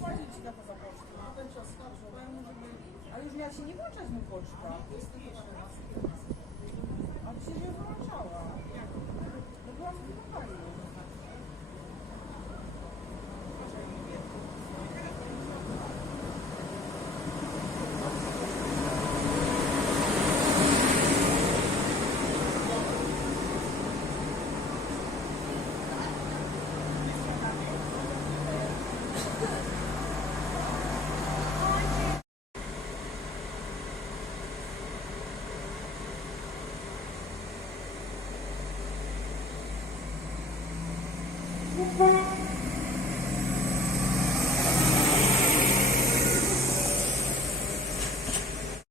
Płacić ci na poza pocztę. Ale już miała się nie włączać mu poczta. A ty się nie wyłączała. No byłam w